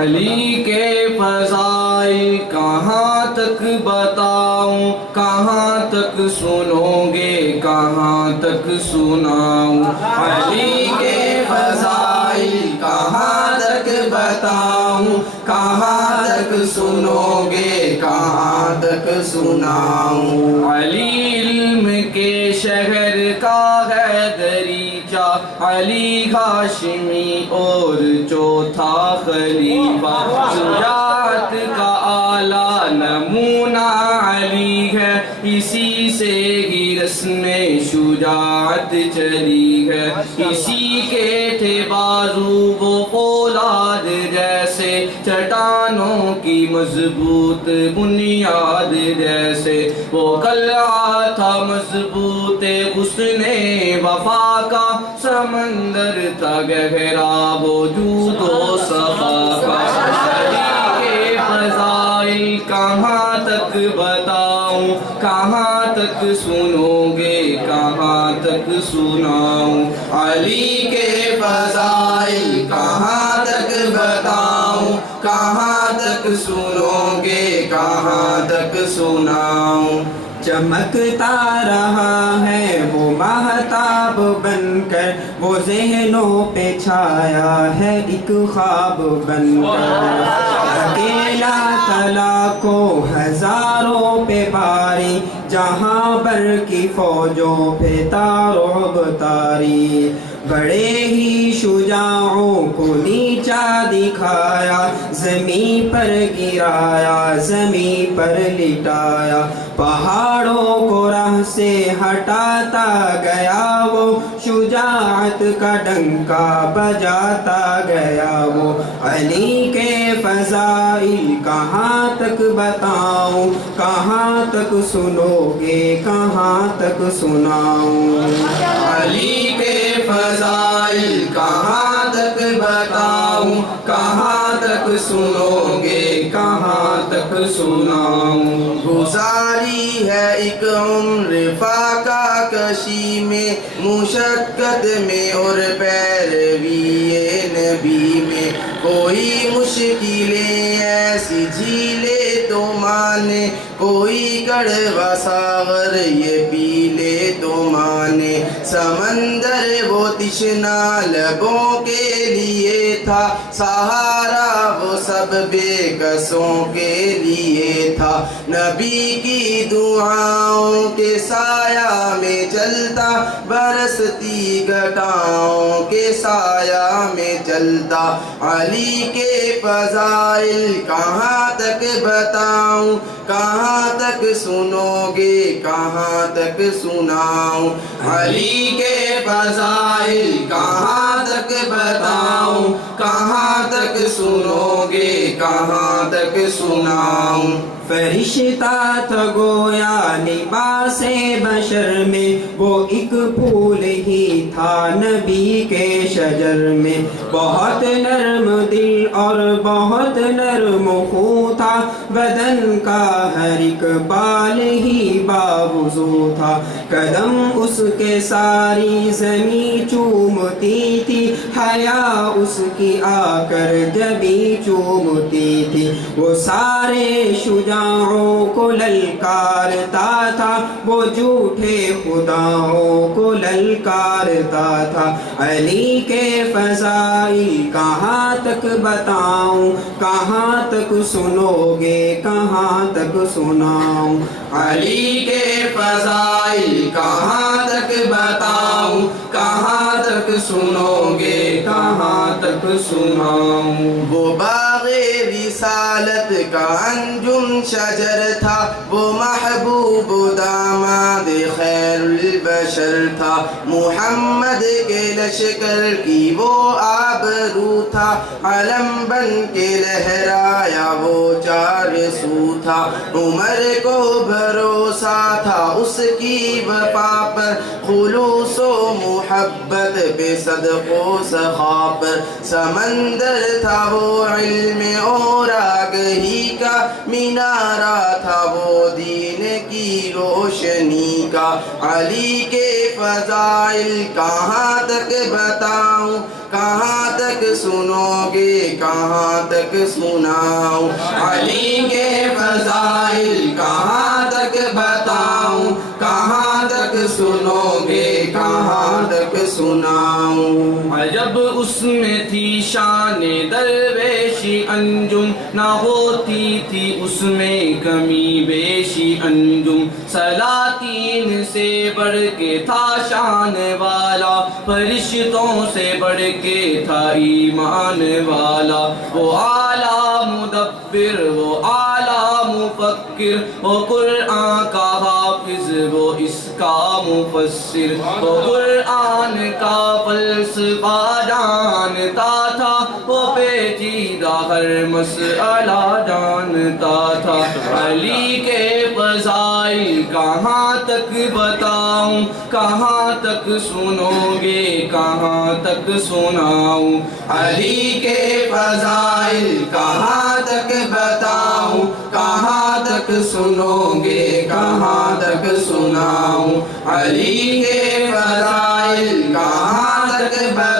علی کے فضائل کہاں تک بتاؤں، کہاں تک سنو گے، کہاں تک سناؤں؟ علی کے فضائل کہاں تک بتاؤں، کہاں تک سنو گے، کہاں تک سناؤں؟ علی علم کے شہر کا ہے دریچہ، علی ہاشمی اور چوتھا خلیفہ، شجاعت کا اعلیٰ نمونہ علی ہے، اسی سے ہی رسم شجاعت چلی ہے، اسی کے تھے بازو وہ فولاد جیسے، چٹانوں کی مضبوط بنیاد جیسے، وہ قلعہ تھا مضبوط حسن وفا کا، سمندر تھا گہرا وجود و صفا کا۔ علی کے فضائل کہاں تک بتاؤں، کہاں تک سنو گے، کہاں تک سناؤں؟ علی کے فضائل کہاں تک بتاؤں، کہاں تک سنو گے، کہاں تک سناؤں؟ چمکتا رہا ہے وہ مہتاب بن کر، وہ ذہنوں پہ چھایا ہے ایک خواب بن کر، اکیلا تلا کو ہزاروں پہ باری، جہاں بر کی فوجوں پہ تارعب تاری، بڑے ہی شجاعوں کو نیچا دکھایا، زمین پر گرایا، زمین پر لٹایا، پہاڑوں کو راہ سے ہٹاتا گیا وہ، شجاعت کا ڈنکا بجاتا گیا وہ۔ علی کے فضائل کہاں تک بتاؤں، کہاں تک سنو گے، کہاں تک سناؤں؟ علی کے فضائل کہاں تک بتاؤں، کہاں تک سنو گے، کہاں تک سناؤں؟ گزاری ہے ایک عمر فاقہ کشی میں، مشقت میں اور پیروی نبی میں، کوئی مشکلیں ایسی جھیلے تو مانے، کوئی کڑوا ساغر یہ پی لے تو مانے، سمندر وہ تشنا لبوں کے لیے تھا، سہارا وہ سب بے کسوں کے لیے تھا، نبی کی دعاؤں کے سایہ میں چلتا، برستی گھٹاؤں کے سایہ میں چلتا۔ علی کے فضائل کہاں تک بتاؤں، کہاں تک سنو گے، کہاں تک سناؤں؟ علی کے فضائل کہاں تک بتاؤں، کہاں تک سنو گے، کہاں تک سناؤں؟ فرشتہ تھا گویا لباس بشر میں، وہ ایک پھول ہی تھا نبی کے شجر میں، بہت نرم دل اور بہت نرم خو تھا، بدن کا ہر ایک بال ہی باوضو تھا، قدم اس کے ساری زمین چومتی تھی، حیا اس کی آ کر جبیں چومتی تھی، وہ سارے شجاعوں کو للکارتا تھا، وہ جھوٹے خداؤں کو للکارتا تھا۔ علی کے فضائل کہاں تک بتاؤں، کہاں تک سنو گے، کہاں تک سناؤں؟ علی کے فضائل کہاں تک بتاؤں، کہاں تک سنو گے، کہاں تک سناؤں؟ وہ باغ رسالت کا انجم شجر تھا، وہ محبوب داماد خیر البشر تھا، محمد کے لشکر کی وہ آبرو تھا، علم بن کے لہرایا وہ چار سو تھا، عمر کو بھروسہ تھا اس کی وفا پر، خلوص و محبت پہ صدق و سخا پر، سمندر تھا وہ علم اور آگہی کا، مینارہ تھا وہ دین کی روشنی کا۔ علی کے فضائل کہاں تک بتاؤں، کہاں تک سنو گے کہاں تک سناؤں علی کے فضائل کہاں تک بتاؤں کہاں تک سنو گے کہاں تک سناؤں عجب اس میں تھی شان درویشی انجم نہ ہوتی تھی اس میں کمی بیشی انجم سلاطین سے بڑھ کے تھا شان والا فرشتوں سے بڑھ کے تھا ایمان والا وہ اعلیٰ مدبر وہ اعلیٰ مفکر وہ قرآن کا حافظ وہ اس کا مفسر وہ قرآن کا فلسفہ جانتا تھا وہ پیچیدہ ہر مسئلہ جانتا تھا علی کے فضائل کہاں تک بتاؤں کہاں تک سنو گے کہاں تک سناؤں علی کے فضائل کہاں تک بتاؤں کہاں تک سنو گے کہاں تک سناؤں علی کے فضائل کہاں تک بتاؤں